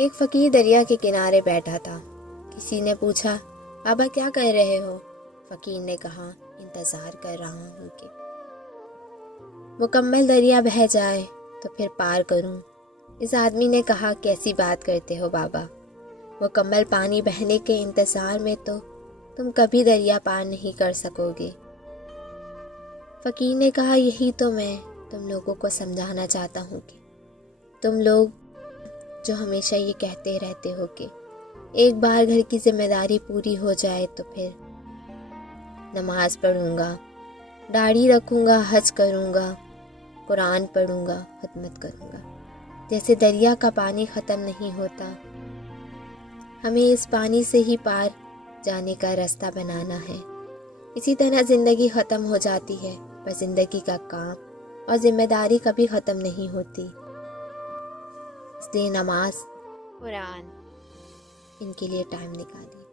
ایک فقیر دریا کے کنارے بیٹھا تھا۔ کسی نے پوچھا، بابا کیا کر رہے ہو؟ فقیر نے کہا، انتظار کر رہا ہوں کہ مکمل دریا بہہ جائے تو پھر پار کروں۔ اس آدمی نے کہا، کیسی بات کرتے ہو بابا، مکمل پانی بہنے کے انتظار میں تو تم کبھی دریا پار نہیں کر سکو گے۔ فقیر نے کہا، یہی تو میں تم لوگوں کو سمجھانا چاہتا ہوں کہ تم لوگ جو ہمیشہ یہ کہتے رہتے ہو کہ ایک بار گھر کی ذمہ داری پوری ہو جائے تو پھر نماز پڑھوں گا، داڑھی رکھوں گا، حج کروں گا، قرآن پڑھوں گا، خدمت کروں گا، جیسے دریا کا پانی ختم نہیں ہوتا، ہمیں اس پانی سے ہی پار جانے کا راستہ بنانا ہے۔ اسی طرح زندگی ختم ہو جاتی ہے، پر زندگی کا کام اور ذمہ داری کبھی ختم نہیں ہوتی۔ اس لیے نماز، قرآن، ان کے لیے ٹائم نکالیے۔